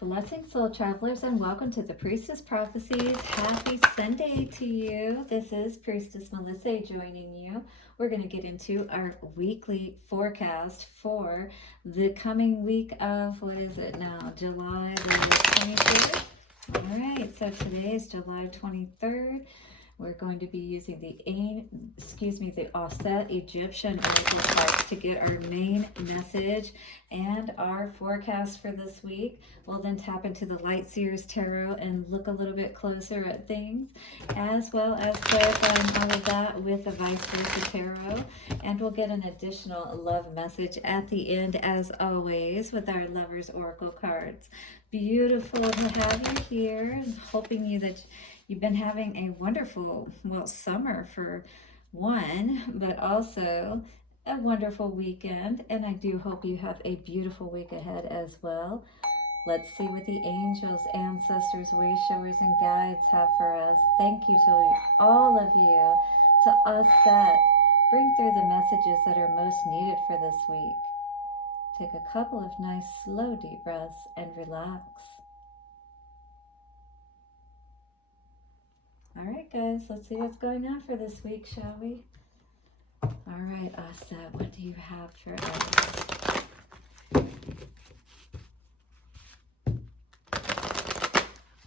Blessings, soul travelers, and welcome to the Priestess Prophecies. Happy Sunday to you. This is Priestess Melissae joining you. We're going to get into our weekly forecast for the coming week of, what is it now, July the 23rd? All right, so today is July 23rd. We're going to be using the Auset Egyptian Oracle cards to get our main message and our forecast for this week. We'll then tap into the Light Seers Tarot and look a little bit closer at things, as well as clarifying all of that with the Vice Versa Tarot. And we'll get an additional love message at the end, as always, with our Lovers Oracle cards. Beautiful to have you here. Hoping that you've been having a wonderful, summer for one, but also a wonderful weekend. And I do hope you have a beautiful week ahead as well. Let's see what the angels, ancestors, way showers, and guides have for us. Thank you to all of you, to Auset. Bring through the messages that are most needed for this week. Take a couple of nice, slow, deep breaths and relax. All right, guys, let's see what's going on for this week, shall we? All right, Auset, what do you have for us?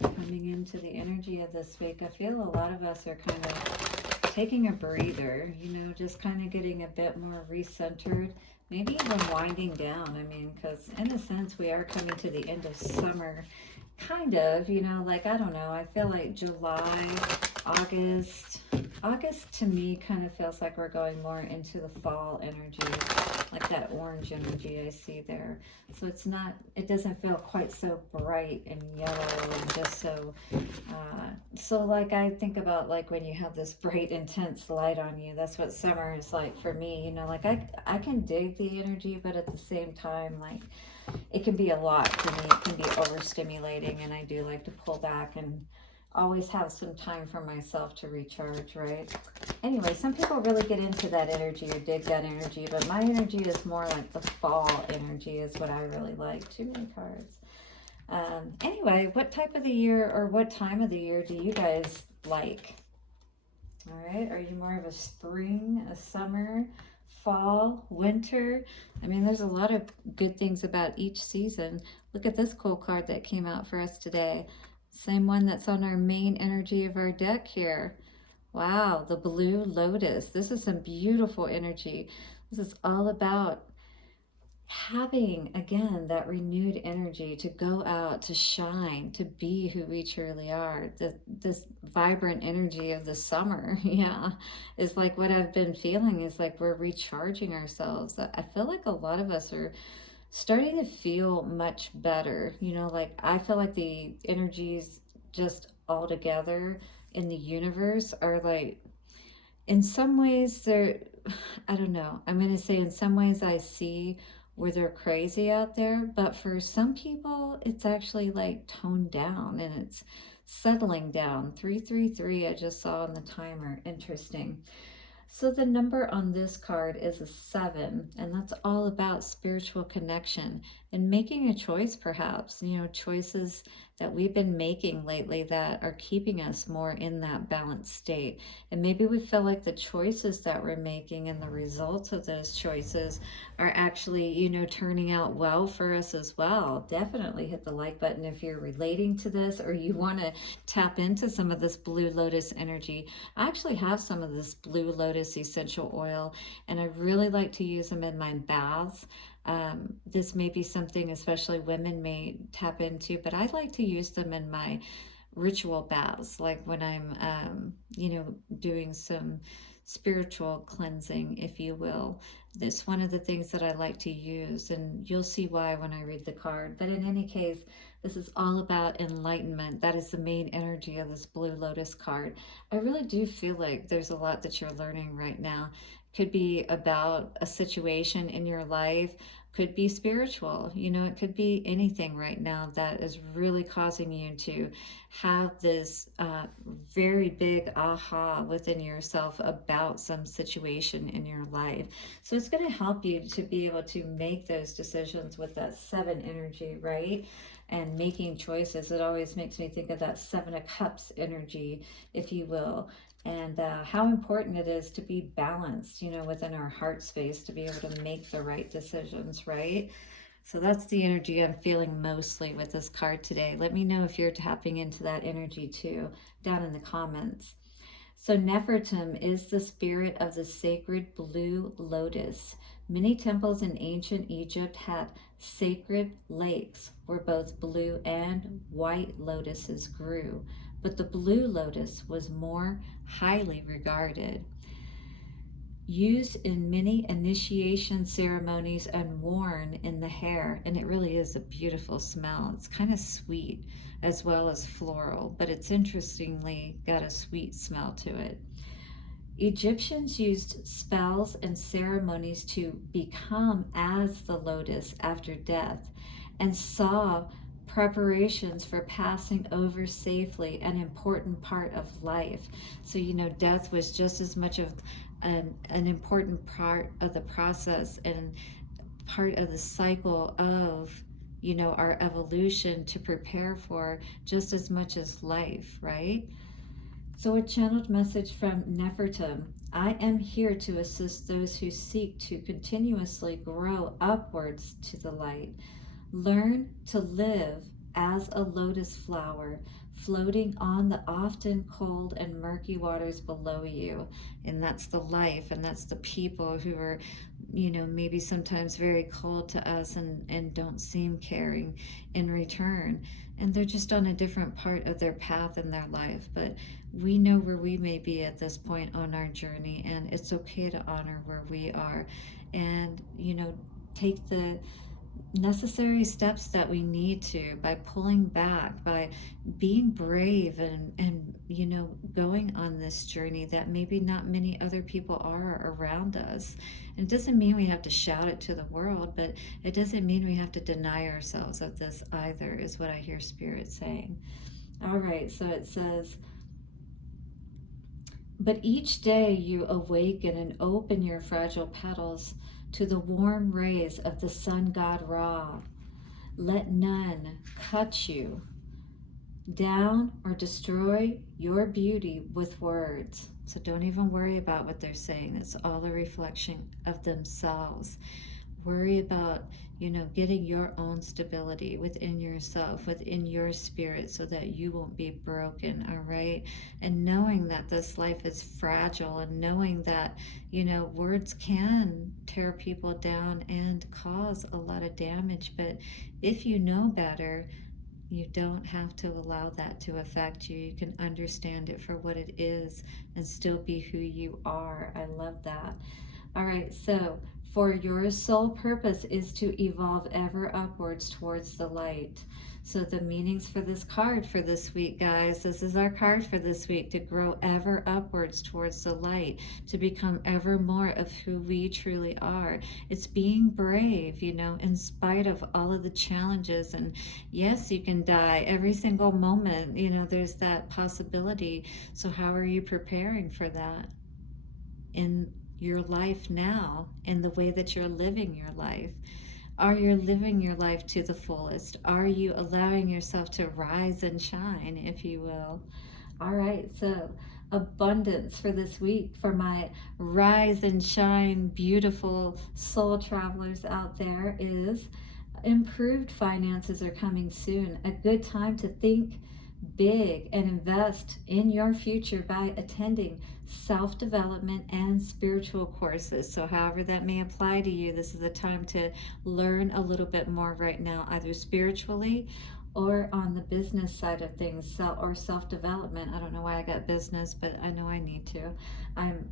Coming into the energy of this week, I feel a lot of us are kind of taking a breather, just kind of getting a bit more recentered, maybe even winding down. I mean, because in a sense, we are coming to the end of summer. Kind of, I don't know, I feel like July, August to me kind of feels like we're going more into the fall energy, like that orange energy I see there. So it doesn't feel quite so bright and yellow and just so like I think about like when you have this bright, intense light on you, that's what summer is like for me, like I can dig the energy, but at the same time, like, it can be a lot for me. It can be overstimulating, and I do like to pull back and always have some time for myself to recharge, right? Anyway, some people really get into that energy or dig that energy, but my energy is more like the fall energy is what I really like. Too many cards. Anyway, what type of the year or what time of the year do you guys like? All right, are you more of a spring, a summer, fall, winter? I mean, there's a lot of good things about each season. Look at this cool card that came out for us today. Same one that's on our main energy of our deck here. Wow, the blue lotus. This is some beautiful energy. This is all about having, again, that renewed energy to go out, to shine, to be who we truly are. This vibrant energy of the summer, yeah, is like what I've been feeling is like we're recharging ourselves. I feel like a lot of us are starting to feel much better. Like I feel like the energies just all together in the universe are like, in some ways they're, I don't know, I'm going to say in some ways I see where they're crazy out there, but for some people it's actually like toned down and it's settling down. 333 I just saw on the timer. Interesting. So the number on this card is a 7, and that's all about spiritual connection and making a choice, perhaps, choices that we've been making lately that are keeping us more in that balanced state. And maybe we feel like the choices that we're making and the results of those choices are actually, turning out well for us as well. Definitely hit the like button if you're relating to this or you want to tap into some of this blue lotus energy. I actually have some of this blue lotus essential oil, and I really like to use them in my baths. This may be something especially women may tap into, but I like to use them in my ritual baths, like when I'm, doing some spiritual cleansing, if you will. That's one of the things that I like to use, and you'll see why when I read the card. But in any case, this is all about enlightenment. That is the main energy of this blue lotus card. I really do feel like there's a lot that you're learning right now. Could be about a situation in your life, could be spiritual, you know, it could be anything right now that is really causing you to have this very big aha within yourself about some situation in your life. So it's going to help you to be able to make those decisions with that 7 energy, right? And making choices. It always makes me think of that 7 of Cups energy, if you will, and how important it is to be balanced, you know, within our heart space to be able to make the right decisions, right? So that's the energy I'm feeling mostly with this card today. Let me know if you're tapping into that energy too, down in the comments. So Nefertum is the spirit of the sacred blue lotus. Many temples in ancient Egypt had sacred lakes where both blue and white lotuses grew, but the blue lotus was more highly regarded. Used in many initiation ceremonies and worn in the hair, and it really is a beautiful smell. It's kind of sweet as well as floral, but it's interestingly got a sweet smell to it. Egyptians used spells and ceremonies to become as the lotus after death, and saw preparations for passing over safely an important part of life. So, you know, death was just as much of an important part of the process and part of the cycle of, you know, our evolution to prepare for, just as much as life, right? So a channeled message from Nefertum: I am here to assist those who seek to continuously grow upwards to the light. Learn to live as a lotus flower, floating on the often cold and murky waters below you. And that's the life, and that's the people who are, you know, maybe sometimes very cold to us and don't seem caring in return. And they're just on a different part of their path in their life. But we know where we may be at this point on our journey, and it's okay to honor where we are and, you know, take the necessary steps that we need to, by pulling back, by being brave, and you know, going on this journey that maybe not many other people are around us. And it doesn't mean we have to shout it to the world, but it doesn't mean we have to deny ourselves of this either, is what I hear Spirit saying. All right, so it says, but each day you awaken and open your fragile petals to the warm rays of the sun god Ra. Let none cut you down or destroy your beauty with words. So don't even worry about what they're saying. It's all a reflection of themselves. Worry about, you know, getting your own stability within yourself, within your spirit, so that you won't be broken, all right? And knowing that this life is fragile, and knowing that, you know, words can tear people down and cause a lot of damage. But if you know better, you don't have to allow that to affect you. You can understand it for what it is and still be who you are. I love that. All right, so for your sole purpose is to evolve ever upwards towards the light. So the meanings for this card for this week, guys, this is our card for this week: to grow ever upwards towards the light, to become ever more of who we truly are. It's being brave, you know, in spite of all of the challenges. And yes, you can die every single moment, you know, there's that possibility. So how are you preparing for that in your life now, in the way that you're living your life? Are you living your life to the fullest? Are you allowing yourself to rise and shine, if you will? All right, so abundance for this week for my rise and shine beautiful soul travelers out there is: improved finances are coming soon. A good time to think big and invest in your future by attending self-development and spiritual courses. So however that may apply to you, this is a time to learn a little bit more right now, either spiritually or on the business side of things, or self-development. I don't know why I got business, but I know I need to. I'm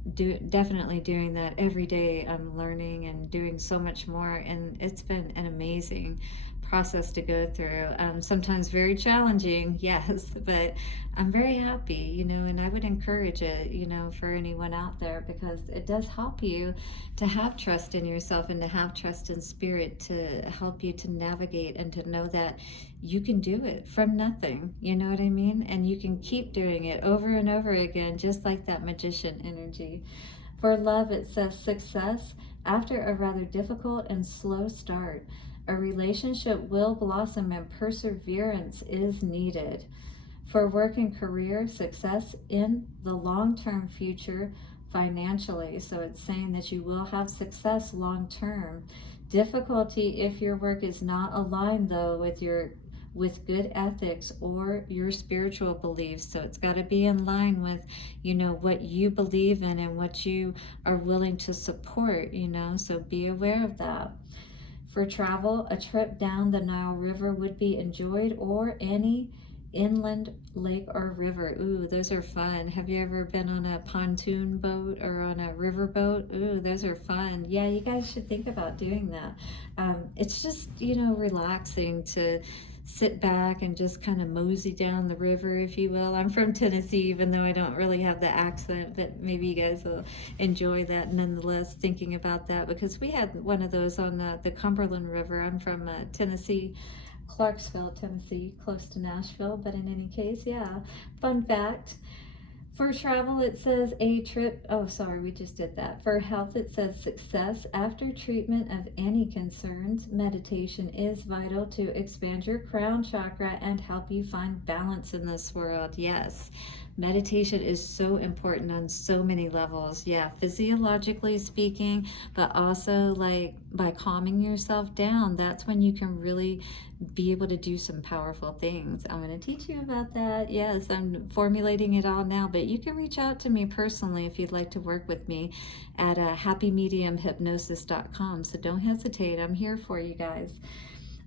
definitely doing that every day. I'm learning and doing so much more, and it's been an amazing process to go through. Sometimes very challenging, yes, but I'm very happy, you know, and I would encourage it, you know, for anyone out there, because it does help you to have trust in yourself and to have trust in spirit, to help you to navigate and to know that you can do it from nothing, you know what I mean? And you can keep doing it over and over again, just like that magician energy. For love, it says success after a rather difficult and slow start. A relationship will blossom and perseverance is needed. For work and career, success in the long-term future financially. So it's saying that you will have success long-term. Difficulty if your work is not aligned, though, with good ethics or your spiritual beliefs. So it's got to be in line with, you know, what you believe in and what you are willing to support, you know, so be aware of that. For travel, a trip down the Nile River would be enjoyed, or any inland lake or river. Ooh, those are fun. Have you ever been on a pontoon boat or on a river boat? Ooh, those are fun. Yeah, you guys should think about doing that. It's just, you know, relaxing to sit back and just kind of mosey down the river, if you will. I'm from Tennessee, even though I don't really have the accent, but maybe you guys will enjoy that nonetheless, thinking about that, because we had one of those on the Cumberland River. I'm from Tennessee, Clarksville, Tennessee, close to Nashville, but in any case, yeah, fun fact. For travel, it says a trip, oh, sorry, we just did that. For health, it says success after treatment of any concerns. Meditation is vital to expand your crown chakra and help you find balance in this world. Yes, meditation is so important on so many levels. Yeah, physiologically speaking, but also like by calming yourself down, that's when you can really be able to do some powerful things. I'm going to teach you about that. Yes, I'm formulating it all now, but you can reach out to me personally if you'd like to work with me at happymediumhypnosis.com. So don't hesitate. I'm here for you guys.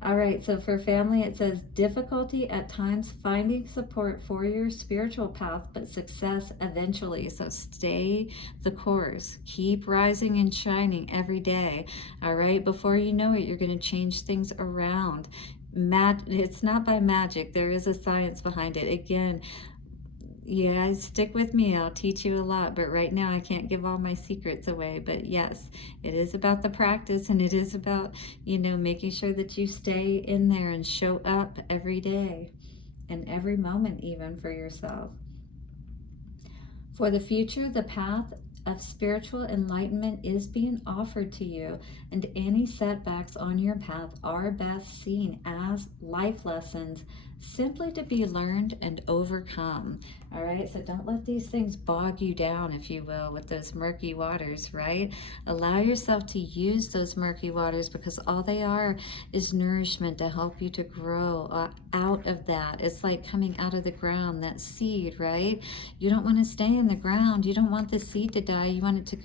All right, so for family, it says difficulty at times finding support for your spiritual path, but success eventually. So stay the course. Keep rising and shining every day. All right, before you know it, you're going to change things around. It's not by magic. There is a science behind it. Again, you guys stick with me. I'll teach you a lot, but right now I can't give all my secrets away. But yes, it is about the practice, and it is about, you know, making sure that you stay in there and show up every day and every moment, even for yourself. For the future, the path of spiritual enlightenment is being offered to you, and any setbacks on your path are best seen as life lessons, simply to be learned and overcome. All right, so don't let these things bog you down, if you will, with those murky waters, right? Allow yourself to use those murky waters, because all they are is nourishment to help you to grow out of that. It's like coming out of the ground, that seed, right? You don't want to stay in the ground. You don't want the seed to die. You want it to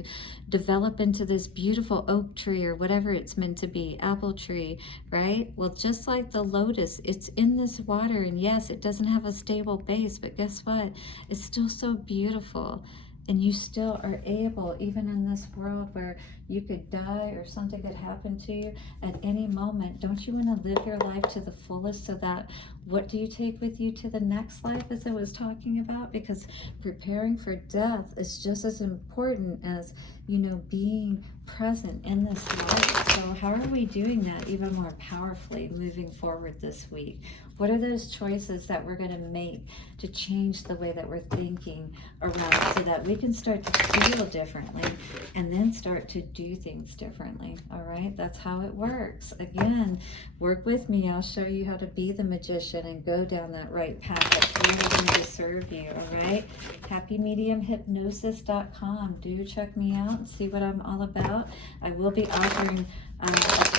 develop into this beautiful oak tree or whatever it's meant to be, apple tree, right? Well, just like the lotus, it's in this water, and yes, it doesn't have a stable base, but guess what? It's still so beautiful. And you still are able, even in this world where you could die or something could happen to you at any moment, don't you want to live your life to the fullest, so that what do you take with you to the next life, as I was talking about? Because preparing for death is just as important as, you know, being present in this life. So how are we doing that even more powerfully moving forward this week? What are those choices that we're going to make to change the way that we're thinking around, so that we can start to feel differently and then start to do things differently? All right, that's how it works. Again, work with me. I'll show you how to be the magician and go down that right path that's really going to serve you. All right, happymediumhypnosis.com. Do check me out and see what I'm all about. I will be offering a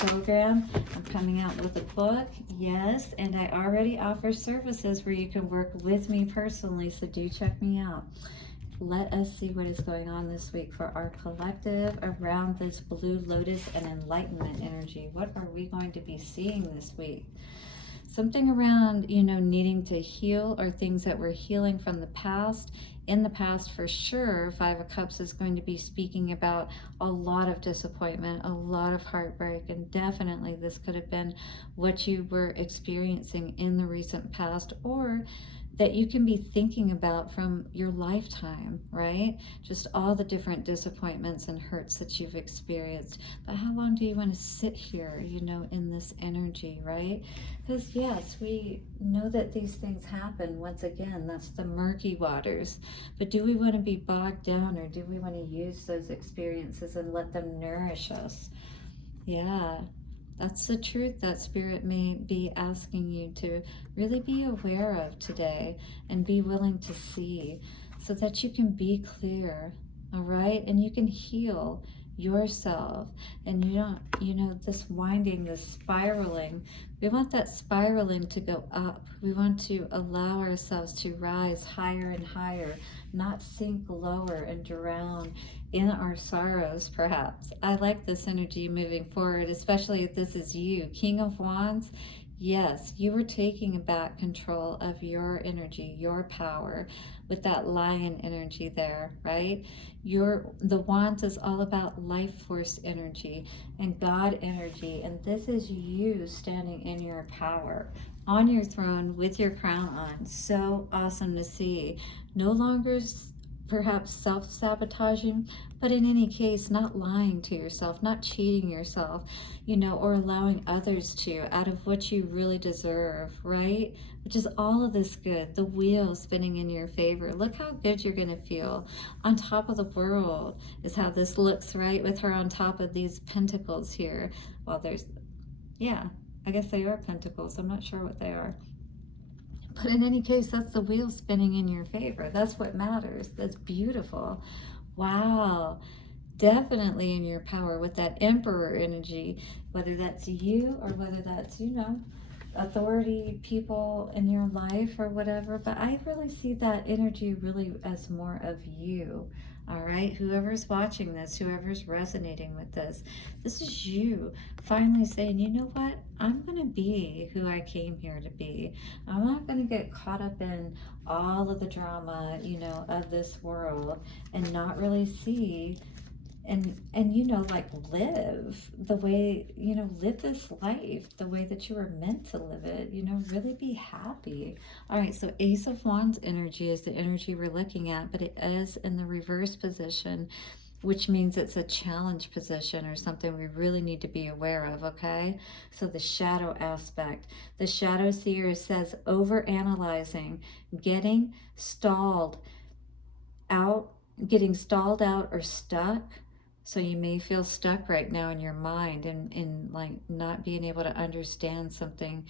program. I'm coming out with a book, yes, and I already offer services where you can work with me personally, so do check me out. Let us see what is going on this week for our collective around this blue lotus and enlightenment energy. What are we going to be seeing this week? something around, you know, needing to heal, or things that we're healing from the past. In the past, for sure, Five of Cups is going to be speaking about a lot of disappointment, a lot of heartbreak, and definitely this could have been what you were experiencing in the recent past, or that you can be thinking about from your lifetime, right? Just all the different disappointments and hurts that you've experienced. But how long do you want to sit here, you know, in this energy, right? Because yes, we know that these things happen. Once again, that's the murky waters. But do we want to be bogged down, or do we want to use those experiences and let them nourish us? Yeah. That's the truth that Spirit may be asking you to really be aware of today and be willing to see, so that you can be clear, all right? And you can heal yourself. And you don't, you know, this winding, this spiraling, we want that spiraling to go up. We want to allow ourselves to rise higher and higher, not sink lower and drown in our sorrows, perhaps. I like this energy moving forward, especially if this is you. King of Wands, yes, you were taking back control of your energy, your power, with that lion energy there, right? The Wands is all about life force energy and God energy, and this is you standing in your power on your throne with your crown on. So awesome to see. No longer perhaps self-sabotaging, but in any case, not lying to yourself, not cheating yourself, you know, or allowing others to, out of what you really deserve, right? Which is all of this good, the wheel spinning in your favor. Look how good you're going to feel. On top of the world is how this looks, right? With her on top of these pentacles here. Well, there's, yeah, I guess they are pentacles. I'm not sure what they are. But in any case, that's the wheel spinning in your favor. That's what matters. That's beautiful. Wow. Definitely in your power with that Emperor energy, whether that's you or whether that's, you know, authority people in your life or whatever. But I really see that energy really as more of you. All right, whoever's watching this, whoever's resonating with this is you finally saying, you know what, I'm going to be who I came here to be. I'm not going to get caught up in all of the drama, you know, of this world, and not really see and you know, like, live the way, you know, live this life the way that you were meant to live it, you know, really be happy. All right, so Ace of Wands energy is the energy we're looking at, but it is in the reverse position, which means it's a challenge position or something we really need to be aware of, okay? So the shadow aspect. The shadow seer says over-analyzing, getting stalled out or stuck. So you may feel stuck right now in your mind and like not being able to understand something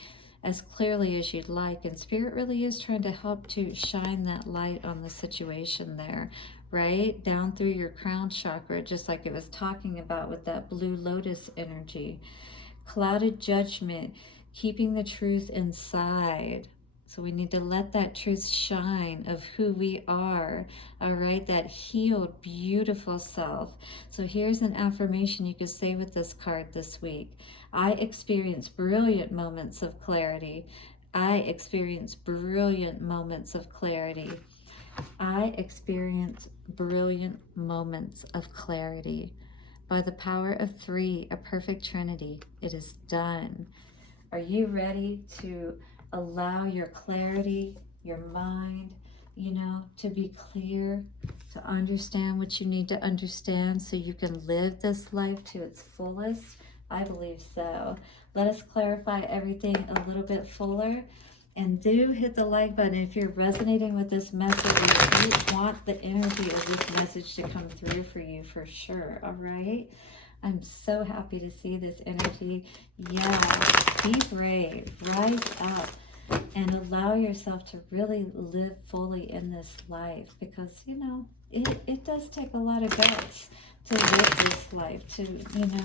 as clearly as you'd like. And Spirit really is trying to help to shine that light on the situation there, right? Down through your crown chakra, just like it was talking about with that blue lotus energy. Clouded judgment, keeping the truth inside. So we need to let that truth shine of who we are, all right? That healed, beautiful self. So here's an affirmation you could say with this card this week. I experience brilliant moments of clarity. I experience brilliant moments of clarity. I experience brilliant moments of clarity. By the power of 3, a perfect trinity, it is done. Are you ready to allow your clarity, your mind, you know, to be clear, to understand what you need to understand so you can live this life to its fullest? I believe so. Let us clarify everything a little bit fuller. And do hit the like button if you're resonating with this message, if you want the energy of this message to come through for you, for sure. All right? I'm so happy to see this energy. Yeah, be brave, rise up, and allow yourself to really live fully in this life, because, you know, it does take a lot of guts to live this life, to, you know,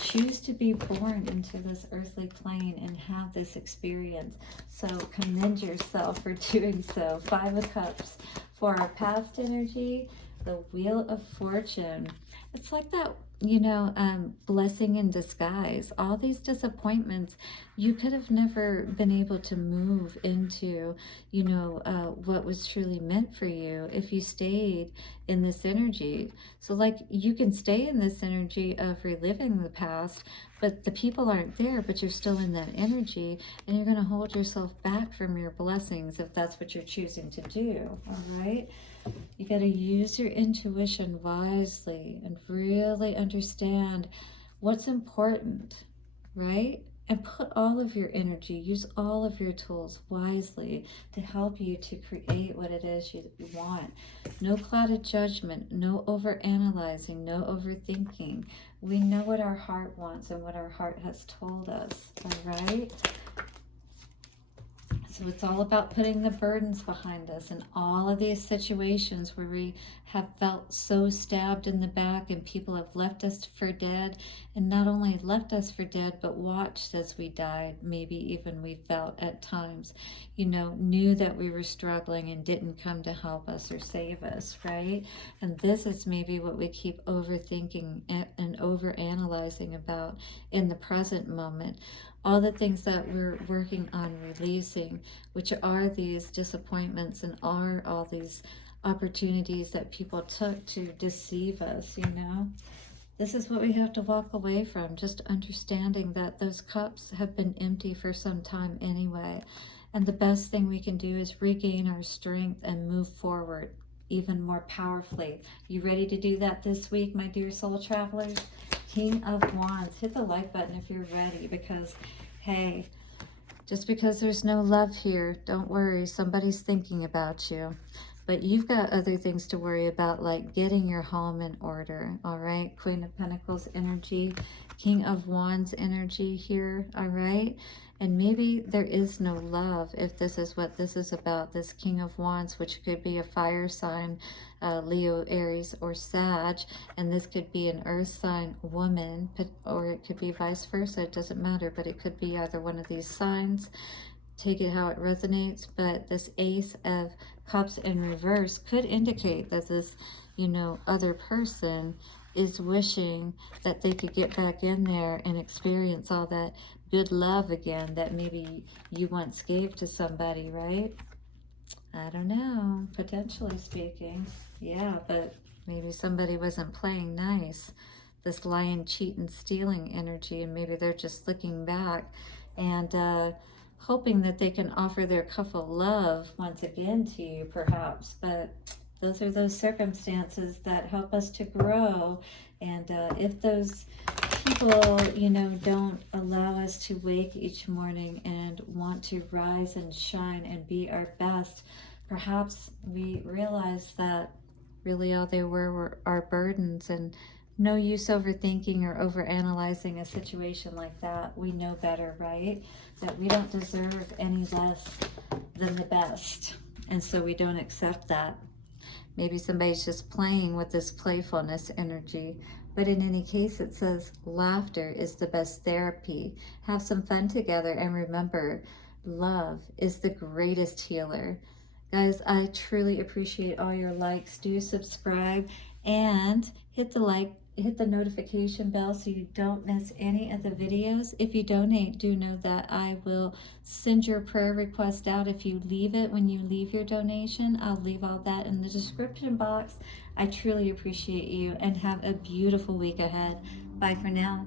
choose to be born into this earthly plane and have this experience. So commend yourself for doing so. 5 of Cups for our past energy, the Wheel of Fortune. It's like that blessing in disguise. All these disappointments, you could have never been able to move into, what was truly meant for you if you stayed in this energy. So, like, you can stay in this energy of reliving the past, but the people aren't there, but you're still in that energy, and you're going to hold yourself back from your blessings if that's what you're choosing to do. All right. You got to use your intuition wisely and really understand what's important, right? And put all of your energy, use all of your tools wisely to help you to create what it is you want. No clouded judgment, no overanalyzing, no overthinking. We know what our heart wants and what our heart has told us, all right? So it's all about putting the burdens behind us in all of these situations where we have felt so stabbed in the back and people have left us for dead, and not only left us for dead, but watched as we died. Maybe even we felt at times, knew that we were struggling and didn't come to help us or save us, right? And this is maybe what we keep overthinking and overanalyzing about in the present moment. All the things that we're working on releasing, which are these disappointments and are all these opportunities that people took to deceive us, This is what we have to walk away from, just understanding that those cups have been empty for some time anyway. And the best thing we can do is regain our strength and move forward even more powerfully. You ready to do that this week, my dear soul travelers? King of Wands, hit the like button if you're ready, because hey, just because there's no love here, don't worry, somebody's thinking about you. But you've got other things to worry about, like getting your home in order, all right? Queen of Pentacles energy, King of Wands energy here, all right? And maybe there is no love if this is what this is about, this King of Wands, which could be a fire sign, Leo, Aries, or Sag. And this could be an earth sign woman, or it could be vice versa. It doesn't matter, but it could be either one of these signs. Take it how it resonates. But this Ace of Cups in reverse could indicate that this, other person is wishing that they could get back in there and experience all that good love again that maybe you once gave to somebody, right? I don't know, potentially speaking. Yeah, but maybe somebody wasn't playing nice. This lying, cheating, stealing energy, and maybe they're just looking back and hoping that they can offer their cup of love once again to you, perhaps. But those are those circumstances that help us to grow. And if those people, don't allow us to wake each morning and want to rise and shine and be our best, perhaps we realize that really all they were our burdens, and no use overthinking or overanalyzing a situation like that. We know better, right? That we don't deserve any less than the best, and so we don't accept that. Maybe somebody's just playing with this playfulness energy. But in any case, it says laughter is the best therapy. Have some fun together, and remember, love is the greatest healer. Guys, I truly appreciate all your likes. Do subscribe and hit the notification bell so you don't miss any of the videos. If you donate, do know that I will send your prayer request out if you leave it when you leave your donation. I'll leave all that in the description box. I truly appreciate you, and have a beautiful week ahead. Bye for now.